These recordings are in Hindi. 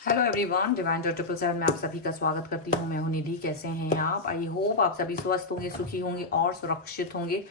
हेलो एवरीवन, डिवाइन डॉट 777 में आप सभी का स्वागत करती हूँ। मैं हूँ निधि। कैसे हैं आप? आई होप आप सभी स्वस्थ होंगे, सुखी होंगे और सुरक्षित होंगे।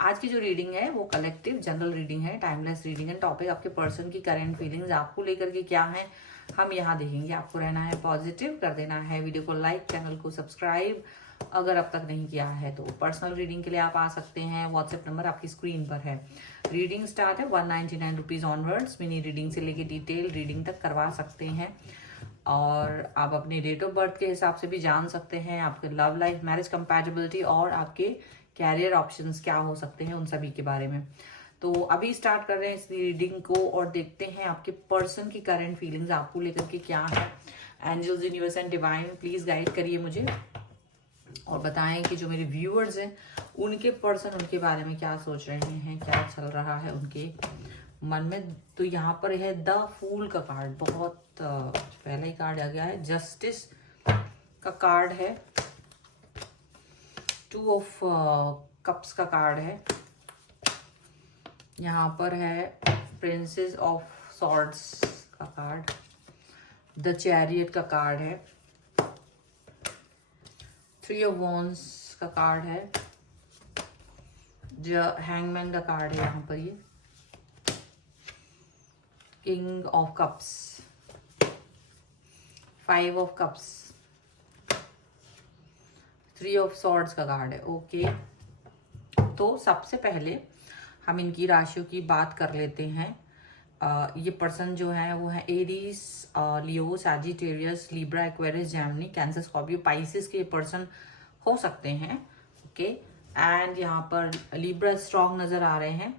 आज की जो रीडिंग है वो कलेक्टिव जनरल रीडिंग है, टाइमलेस रीडिंग है। टॉपिक आपके पर्सन की करंट फीलिंग्स आपको लेकर के क्या है हम यहाँ देखेंगे। आपको रहना है पॉजिटिव, कर देना है वीडियो को लाइक, चैनल को सब्सक्राइब अगर अब तक नहीं किया है तो। पर्सनल रीडिंग के लिए आप आ सकते हैं, व्हाट्सएप नंबर आपकी स्क्रीन पर है। रीडिंग स्टार्ट है 199 रुपीज ऑनवर्ड्स। मिनी रीडिंग से लेके डिटेल रीडिंग तक करवा सकते हैं और आप अपने डेट ऑफ बर्थ के हिसाब से भी जान सकते हैं आपके लव लाइफ, मैरिज कंपैटिबिलिटी और आपके कैरियर ऑप्शंस क्या हो सकते हैं, उन सभी के बारे में। तो अभी स्टार्ट कर रहे हैं इस रीडिंग को और देखते हैं आपके पर्सन की करंट फीलिंग्स आपको लेकर के क्या है। Angels, universe and divine please guide करिए मुझे और बताएं कि जो मेरे व्यूअर्स हैं उनके पर्सन उनके बारे में क्या सोच रहे हैं, क्या चल रहा है उनके मन में। तो यहाँ पर है द फूल का कार्ड, बहुत पहले ही कार्ड आ गया है। जस्टिस का कार्ड है, 2 ऑफ कप्स का कार्ड है, यहाँ पर है प्रिंसेस ऑफ सॉर्ड्स का कार्ड, द चैरियट का कार्ड है, 3 ऑफ वॉन्ड्स का कार्ड है, जो हैंगमैन का कार्ड है यहाँ पर, ये king of cups, 5 of cups, 3 of swords का कार्ड है। ओके, तो सबसे पहले हम इनकी राशियों की बात कर लेते हैं। ये पर्सन जो है वो है Aries, Leo, Sagittarius, Libra, Aquarius, Gemini, Cancer, Scorpio, Pisces के पर्सन हो सकते हैं। ओके, एंड यहाँ पर लिब्रा स्ट्रॉन्ग नजर आ रहे हैं।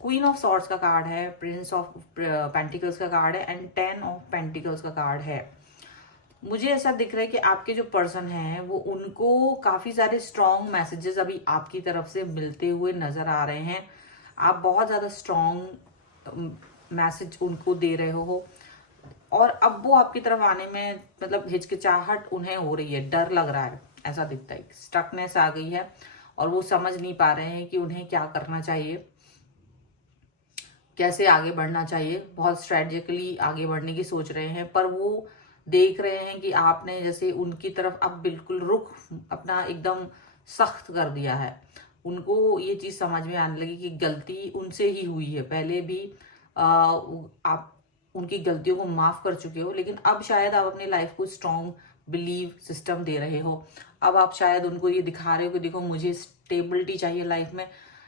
क्वीन ऑफ सॉर्ड्स का कार्ड है, प्रिंस ऑफ पेंटिकल्स का कार्ड है एंड 10 ऑफ पेंटिकल्स का कार्ड है। मुझे ऐसा दिख रहा है कि आपके जो पर्सन हैं वो उनको काफी सारे स्ट्रॉन्ग मैसेजेस अभी आपकी तरफ से मिलते हुए नजर आ रहे हैं। आप बहुत ज्यादा स्ट्रॉन्ग मैसेज उनको दे रहे हो और अब वो आपकी तरफ आने में मतलब हिचकिचाहट उन्हें हो रही है, डर लग रहा है, ऐसा दिखता है। स्टकनेस आ गई है और वो समझ नहीं पा रहे हैं कि उन्हें क्या करना चाहिए, कैसे आगे बढ़ना चाहिए। बहुत स्ट्रेटेजिकली आगे बढ़ने की सोच रहे हैं पर वो देख रहे हैं कि आपने जैसे उनकी तरफ अब बिल्कुल रुख अपना एकदम सख्त कर दिया है। उनको ये चीज समझ में आने लगी कि गलती उनसे ही हुई है। पहले भी आप उनकी गलतियों को माफ कर चुके हो, लेकिन अब शायद आप अपनी लाइफ को स्ट्रॉन्ग बिलीव सिस्टम दे रहे हो। अब आप शायद उनको ये दिखा रहे हो कि देखो मुझे स्टेबिलिटी चाहिए लाइफ में,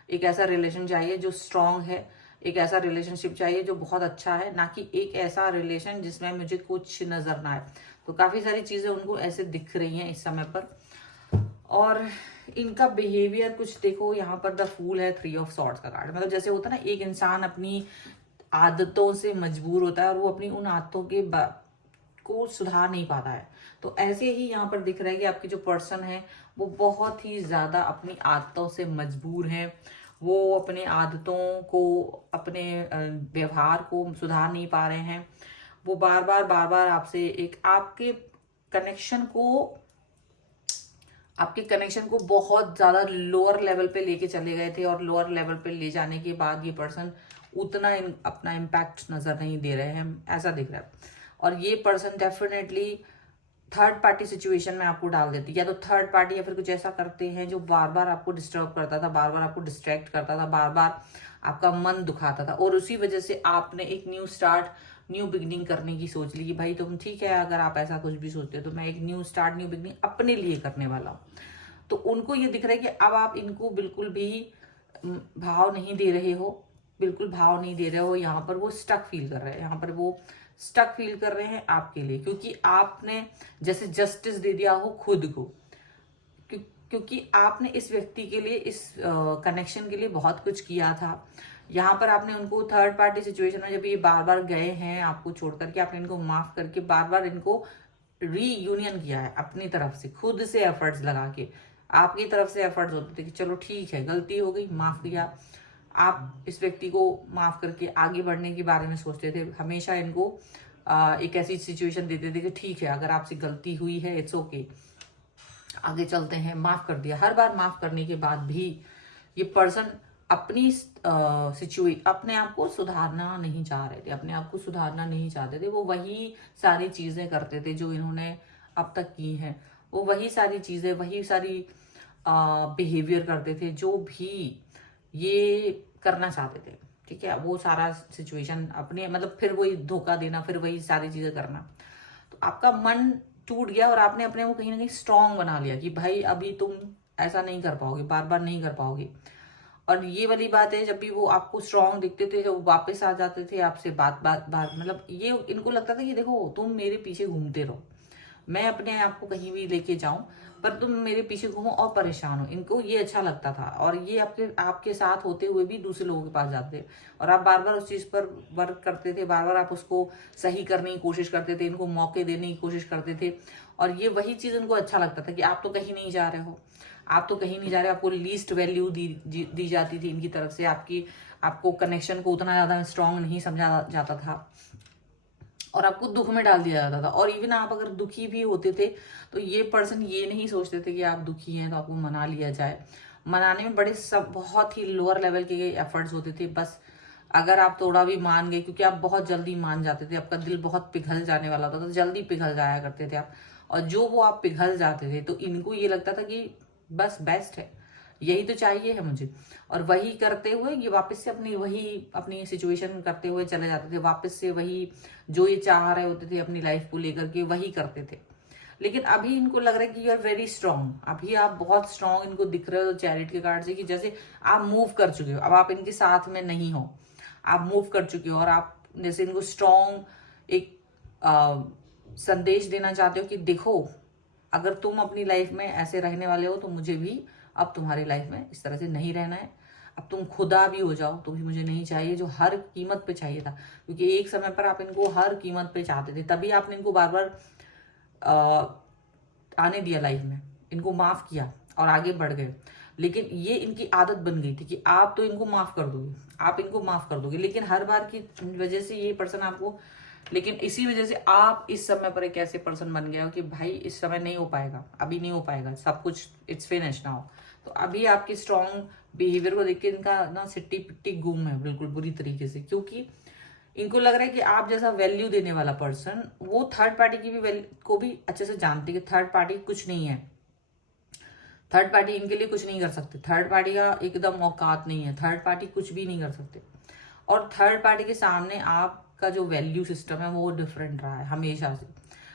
एक ऐसा रिलेशन चाहिए जो स्ट्रांग है, एक ऐसा रिलेशनशिप चाहिए जो बहुत अच्छा है, ना कि एक ऐसा रिलेशन जिसमें मुझे कुछ नजर ना आए। तो काफी सारी चीजें उनको ऐसे दिख रही हैं इस समय पर। और इनका बिहेवियर कुछ देखो, यहाँ पर द फूल है, 3 ऑफ सॉर्ड्स का कार्ड। मतलब जैसे होता है ना, एक इंसान अपनी आदतों से मजबूर होता है और वो अपनी उन आदतों के को सुधार नहीं पाता है। तो ऐसे ही यहाँ पर दिख रहा है कि आपके जो पर्सन है वो बहुत ही ज्यादा अपनी आदतों से मजबूर हैं। वो अपने आदतों को, अपने व्यवहार को सुधार नहीं पा रहे हैं। वो बार बार आपसे एक आपके कनेक्शन को बहुत ज्यादा लोअर लेवल पे लेके चले गए थे और लोअर लेवल पे ले जाने के बाद ये पर्सन उतना अपना इम्पैक्ट नजर नहीं दे रहे हैं, ऐसा दिख रहा है। और ये person definitely third party situation में आपको डाल देती है, या तो थर्ड पार्टी या फिर कुछ ऐसा करते हैं जो बार बार आपको डिस्टर्ब करता था, बार बार आपको डिस्ट्रैक्ट करता था, बार बार आपका मन दुखाता था। और उसी वजह से आपने एक न्यू स्टार्ट, न्यू बिगनिंग करने की सोच ली कि भाई तुम ठीक है, अगर आप ऐसा कुछ भी सोचते हो तो मैं एक न्यू स्टार्ट, न्यू बिगनिंग अपने लिए करने वाला हूँ। तो उनको ये दिख रहा है कि अब आप इनको बिल्कुल भी भाव नहीं दे रहे हो, बिल्कुल भाव नहीं दे रहे हो। यहाँ पर वो स्टक फील कर रहे हैं, यहाँ पर वो स्टक फील कर रहे हैं आपके लिए, क्योंकि आपने जैसे जस्टिस दे दिया हो खुद को, क्योंकि आपने इस व्यक्ति के लिए, इस कनेक्शन के लिए बहुत कुछ किया था। यहाँ पर आपने उनको थर्ड पार्टी सिचुएशन में जब ये बार बार गए हैं आपको छोड़ करके, आपने इनको माफ करके बार बार इनको रीयूनियन किया है अपनी तरफ से, खुद से एफर्ट्स लगा के। आपकी तरफ से एफर्ट्स होते थे कि चलो ठीक है, गलती हो गई, माफ किया। आप इस व्यक्ति को माफ करके आगे बढ़ने के बारे में सोचते थे, हमेशा इनको एक ऐसी सिचुएशन देते थे कि ठीक है, अगर आपसे गलती हुई है इट्स ओके, आगे चलते हैं, माफ कर दिया। हर बार माफ करने के बाद भी ये पर्सन अपनी अपने आप को सुधारना नहीं चाह रहे थे, अपने आप को सुधारना नहीं चाहते थे। वो वही सारी चीजें करते थे जो इन्होंने अब तक की हैं। वो वही सारी चीजें, वही सारी बिहेवियर करते थे जो भी ये करना चाहते थे। ठीक है, वो सारा सिचुएशन अपने मतलब फिर वही धोखा देना, फिर वही सारी चीजें करना। तो आपका मन टूट गया और आपने अपने को कहीं ना कहीं स्ट्रांग बना लिया कि भाई अभी तुम ऐसा नहीं कर पाओगे, बार बार नहीं कर पाओगे। और ये वाली बात है, जब भी वो आपको स्ट्रांग दिखते थे, जब वापस आ जाते थे आपसे बात बात बात मतलब ये इनको लगता था कि देखो तुम मेरे पीछे घूमते रहो, मैं अपने आप को कहीं भी लेके जाऊं, पर तुम मेरे पीछे घूमो और परेशान हो। इनको ये अच्छा लगता था और ये आपके आपके साथ होते हुए भी दूसरे लोगों के पास जाते थे और आप बार बार उस चीज पर वर्क करते थे, बार बार आप उसको सही करने की कोशिश करते थे, इनको मौके देने की कोशिश करते थे। और ये वही चीज इनको अच्छा लगता था कि आप तो कहीं नहीं जा रहे हो, आप तो कहीं नहीं जा रहे, आपको लीस्ट वैल्यू दी जाती थी इनकी तरफ से। आपको कनेक्शन को उतना ज्यादा स्ट्रांग नहीं समझा जाता था और आपको दुख में डाल दिया जाता था। और इवन आप अगर दुखी भी होते थे तो ये पर्सन ये नहीं सोचते थे कि आप दुखी हैं तो आपको मना लिया जाए। मनाने में बड़े सब बहुत ही लोअर लेवल के एफर्ट्स होते थे। बस अगर आप थोड़ा भी मान गए, क्योंकि आप बहुत जल्दी मान जाते थे, आपका दिल बहुत पिघल जाने वाला होता था, तो जल्दी पिघल जाया करते थे आप। और जो वो आप पिघल जाते थे तो इनको ये लगता था कि बस बेस्ट है, यही तो चाहिए है मुझे। और वही करते हुए ये वापस से अपनी सिचुएशन करते हुए चले जाते थे, वापस से वही जो ये चाह रहे होते थे अपनी लाइफ को लेकर के वही करते थे। लेकिन अभी इनको लग रहा है कि यू आर वेरी स्ट्रांग, अभी आप बहुत स्ट्रांग इनको दिख रहे हो चैरिट के कार्ड से, कि जैसे आप मूव कर चुके हो, अब आप इनके साथ में नहीं हो, आप मूव कर चुके हो और आप जैसे इनको स्ट्रांग एक संदेश देना चाहते हो कि देखो अगर तुम अपनी लाइफ में ऐसे रहने वाले हो तो मुझे भी अब तुम्हारी लाइफ में इस तरह से नहीं रहना है। अब तुम खुदा भी हो जाओ तो भी मुझे नहीं चाहिए, जो हर कीमत पे चाहिए था। क्योंकि एक समय पर आप इनको हर कीमत पे चाहते थे, तभी आपने इनको बार बार आने दिया लाइफ में, इनको माफ किया और आगे बढ़ गए। लेकिन ये इनकी आदत बन गई थी कि आप तो इनको माफ कर दोगे, आप इनको माफ कर दोगे, लेकिन हर बार की वजह से ये पर्सन आपको, लेकिन इसी वजह से आप इस समय पर एक ऐसे पर्सन बन गए हो कि भाई इस समय नहीं हो पाएगा, अभी नहीं हो पाएगा, सब कुछ इट्स फिनिश नाउ। तो अभी आपकी स्ट्रॉन्ग बिहेवियर को देख के इनका ना सिट्टी पिट्टी गुम है बिल्कुल बुरी तरीके से। क्योंकि इनको लग रहा है कि आप जैसा वैल्यू देने वाला पर्सन वो थर्ड पार्टी की भी वैल्यू को भी अच्छे से जानते कि थर्ड पार्टी कुछ नहीं है, थर्ड पार्टी इनके लिए कुछ नहीं कर सकते, थर्ड पार्टी का एकदम औकात नहीं है, थर्ड पार्टी कुछ भी नहीं कर सकते। और थर्ड पार्टी के सामने आपका जो वैल्यू सिस्टम है वो डिफरेंट रहा है हमेशा से।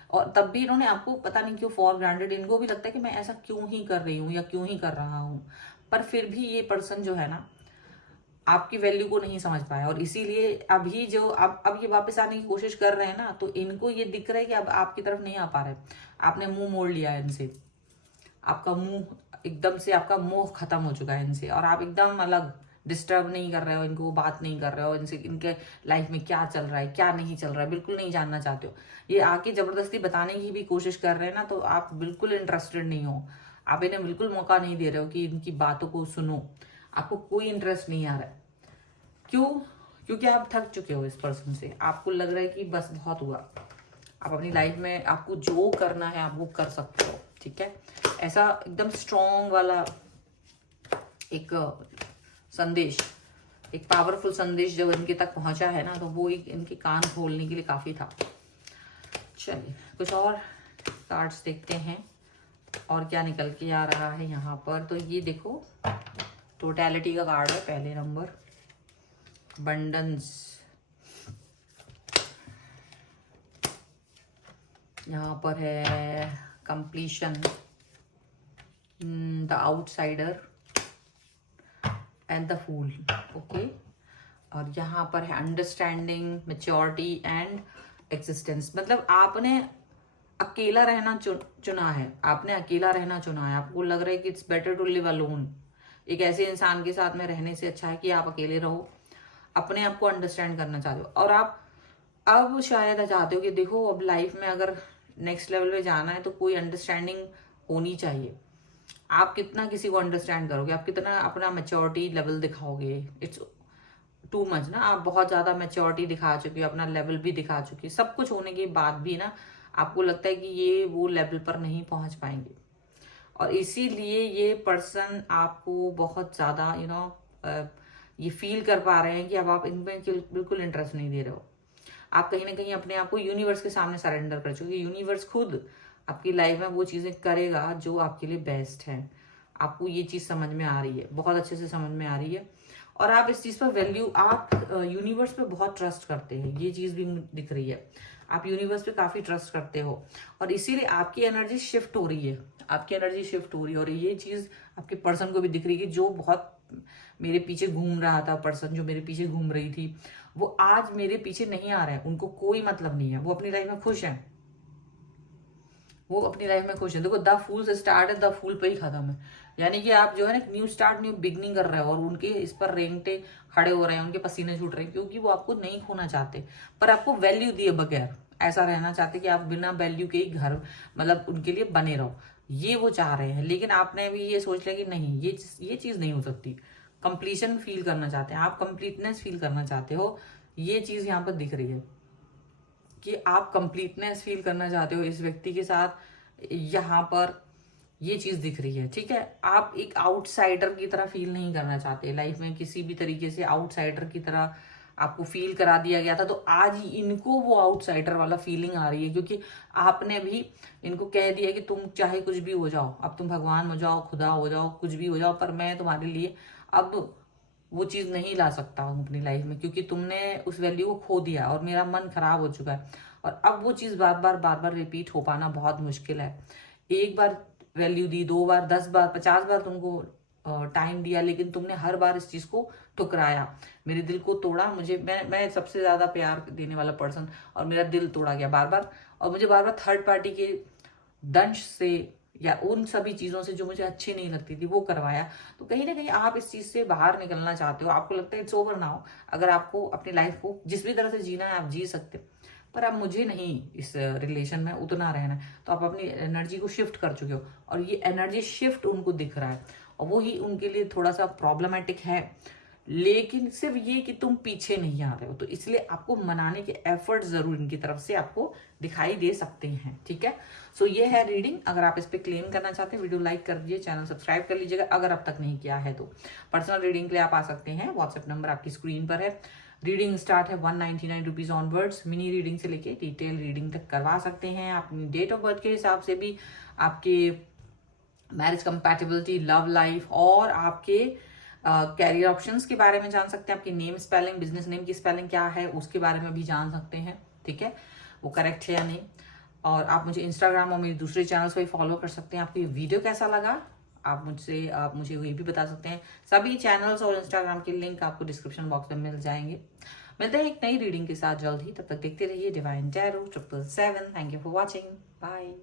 और तब भी इन्होंने आपको पता नहीं क्यों फॉर ग्रांटेड, इनको भी लगता है कि मैं ऐसा क्यों ही कर रही हूँ या क्यों ही कर रहा हूँ। पर फिर भी ये पर्सन जो है ना आपकी वैल्यू को नहीं समझ पाया और इसीलिए अभी जो अब ये वापस आने की कोशिश कर रहे हैं ना, तो इनको ये दिख रहा है कि अब आपकी तरफ नहीं आ पा रहे, आपने मुंह मोड़ लिया है इनसे, आपका मुंह एकदम से आपका मोह खत्म हो चुका है इनसे और आप एकदम अलग, डिस्टर्ब नहीं कर रहे हो इनको, बात नहीं कर रहे हो इनसे, इनके लाइफ में क्या चल रहा है क्या नहीं चल रहा है बिल्कुल नहीं जानना चाहते हो। ये आके जबरदस्ती बताने की भी कोशिश कर रहे हैं ना, तो आप बिल्कुल इंटरेस्टेड नहीं हो, आप इन्हें बिल्कुल मौका नहीं दे रहे हो कि इनकी बातों को सुनो, आपको कोई इंटरेस्ट नहीं आ रहा है। क्यों? क्योंकि आप थक चुके हो इस पर्सन से, आपको लग रहा है कि बस बहुत हुआ, आप अपनी लाइफ में आपको जो करना है आप वो कर सकते हो। ठीक है, ऐसा एकदम स्ट्रॉन्ग वाला एक संदेश, एक पावरफुल संदेश जब इनके तक पहुंचा है ना, तो वो एक इनके कान खोलने के लिए काफी था। चलिए कुछ और कार्ड्स देखते हैं और क्या निकल के आ रहा है यहाँ पर। तो ये देखो टोटैलिटी का कार्ड है, पहले नंबर बंडन्स, यहाँ पर है completion, the outsider and the fool. Okay, और यहाँ पर है अंडरस्टैंडिंग, मैच्योरिटी एंड एक्सिस्टेंस। मतलब आपने अकेला रहना चुना है, आपने अकेला रहना चुना है, आपको लग रहा है कि it's better to live alone. एक ऐसे इंसान के साथ में रहने से अच्छा है कि आप अकेले रहो, अपने आप को अंडरस्टैंड करना चाहते हो। और आप अब शायद चाहते हो कि देखो अब लाइफ में अगर नेक्स्ट लेवल पे जाना है तो कोई अंडरस्टैंडिंग होनी चाहिए। आप कितना किसी को अंडरस्टैंड करोगे, आप कितना अपना मैच्योरिटी लेवल दिखाओगे, इट्स टू मच ना। आप बहुत ज्यादा मैच्योरिटी दिखा चुके हो, अपना लेवल भी दिखा चुके हो, सब कुछ होने के बाद भी ना आपको लगता है कि ये वो लेवल पर नहीं पहुंच पाएंगे। और इसीलिए ये पर्सन आपको बहुत ज्यादा ये फील कर पा रहे हैं कि अब आप इनमें बिल्कुल इंटरेस्ट नहीं दे रहे हो। आप कहीं ना कहीं अपने आप को यूनिवर्स के सामने सरेंडर कर चुके। यूनिवर्स खुद आपकी लाइफ में वो चीज़ें करेगा जो आपके लिए बेस्ट है। आपको ये चीज़ समझ में आ रही है, बहुत अच्छे से समझ में आ रही है। और आप इस चीज़ पर वैल्यू, आप यूनिवर्स पे बहुत ट्रस्ट करते हैं, ये चीज़ भी दिख रही है। आप यूनिवर्स पे काफ़ी ट्रस्ट करते हो और इसीलिए आपकी एनर्जी शिफ्ट हो रही है, आपकी एनर्जी शिफ्ट हो रही है। और ये चीज़ आपके पर्सन को भी दिख रही है कि जो बहुत मेरे पीछे घूम रहा था, पर्सन जो मेरे पीछे घूम रही थी, वो आज मेरे पीछे नहीं आ रहा है। उनको कोई मतलब नहीं है, वो अपनी लाइफ में खुश है, वो अपनी लाइफ में खुश है। देखो, द फूल से स्टार्ट है, द फूल पे ही खत्म है। यानी कि आप जो है ना न्यू स्टार्ट, न्यू बिगनिंग कर रहे हो और उनके इस पर रेंगटे खड़े हो रहे हैं, उनके पसीने छूट रहे हैं, क्योंकि वो आपको नहीं खोना चाहते, पर आपको वैल्यू दिए बगैर ऐसा रहना चाहते कि आप बिना वैल्यू के ही घर, मतलब उनके लिए बने रहो, ये वो चाह रहे हैं। लेकिन आपने भी ये सोच लिया कि नहीं, ये चीज नहीं हो सकती। कंप्लीशन फील करना चाहते हैं आप, कंप्लीटनेस फील करना चाहते हो। ये चीज यहाँ पर दिख रही है कि आप कंप्लीटनेस फील करना चाहते हो इस व्यक्ति के साथ। यहाँ पर ये चीज दिख रही है, ठीक है। आप एक आउटसाइडर की तरह फील नहीं करना चाहते लाइफ में, किसी भी तरीके से आउटसाइडर की तरह आपको फील करा दिया गया था, तो आज ही इनको वो आउटसाइडर वाला फीलिंग आ रही है, क्योंकि आपने भी इनको कह दिया कि तुम चाहे कुछ भी हो जाओ, अब तुम भगवान हो जाओ, खुदा हो जाओ, कुछ भी हो जाओ, पर मैं तुम्हारे लिए अब वो चीज नहीं ला सकता हूँ अपनी लाइफ में, क्योंकि तुमने उस वैल्यू को खो दिया और मेरा मन खराब हो चुका है। और अब वो चीज बार बार रिपीट हो पाना बहुत मुश्किल है। एक बार वैल्यू दी, 2 बार, 10 बार, 50 बार तुमको टाइम दिया, लेकिन तुमने हर बार इस चीज को ठुकराया, मेरे दिल को तोड़ा। मुझे, मैं सबसे ज्यादा प्यार देने वाला पर्सन, और मेरा दिल तोड़ा गया बार बार, और मुझे बार बार थर्ड पार्टी के दंश से या उन सभी चीजों से जो मुझे अच्छी नहीं लगती थी वो करवाया। तो कहीं ना कहीं आप इस चीज से बाहर निकलना चाहते हो। आपको लगता है इट्स ओवर नाउ, अगर आपको अपनी लाइफ को जिस भी तरह से जीना है आप जी सकते हो, पर अब मुझे नहीं इस रिलेशन में उतना रहना है। तो आप अपनी एनर्जी को शिफ्ट कर चुके हो और ये एनर्जी शिफ्ट उनको दिख रहा है, और वो ही उनके लिए थोड़ा सा प्रॉब्लमेटिक है। लेकिन सिर्फ ये कि तुम पीछे नहीं आ रहे हो, तो इसलिए आपको मनाने के एफर्ट जरूर इनकी तरफ से आपको दिखाई दे सकते हैं, ठीक है। सो ये है रीडिंग। अगर आप इस पे क्लेम करना चाहते हैं, वीडियो लाइक कर दीजिए, चैनल सब्सक्राइब कर लीजिएगा अगर अब तक नहीं किया है तो। पर्सनल रीडिंग के लिए आप आ सकते हैं, व्हाट्सएप नंबर आपकी स्क्रीन पर है। रीडिंग स्टार्ट है 199 रुपीज ऑनवर्ड्स। मिनी रीडिंग से लेके डिटेल रीडिंग तक करवा सकते हैं। अपनी डेट ऑफ बर्थ के हिसाब से भी आपके मैरिज कंपैटिबिलिटी, लव लाइफ और आपके कैरियर ऑप्शंस के बारे में जान सकते हैं। आपकी नेम स्पेलिंग, बिजनेस नेम की स्पेलिंग क्या है उसके बारे में भी जान सकते हैं, ठीक है, वो करेक्ट है या नहीं। और आप मुझे इंस्टाग्राम और मेरे दूसरे चैनल्स पर फॉलो कर सकते हैं। आपको ये वीडियो कैसा लगा आप मुझे ये भी बता सकते हैं। सभी चैनल्स और इंस्टाग्राम के लिंक आपको डिस्क्रिप्शन बॉक्स में मिल जाएंगे। मिलते हैं एक नई रीडिंग के साथ जल्द ही, तब तक देखते रहिए divine tarot 777। Thank you for watching, bye.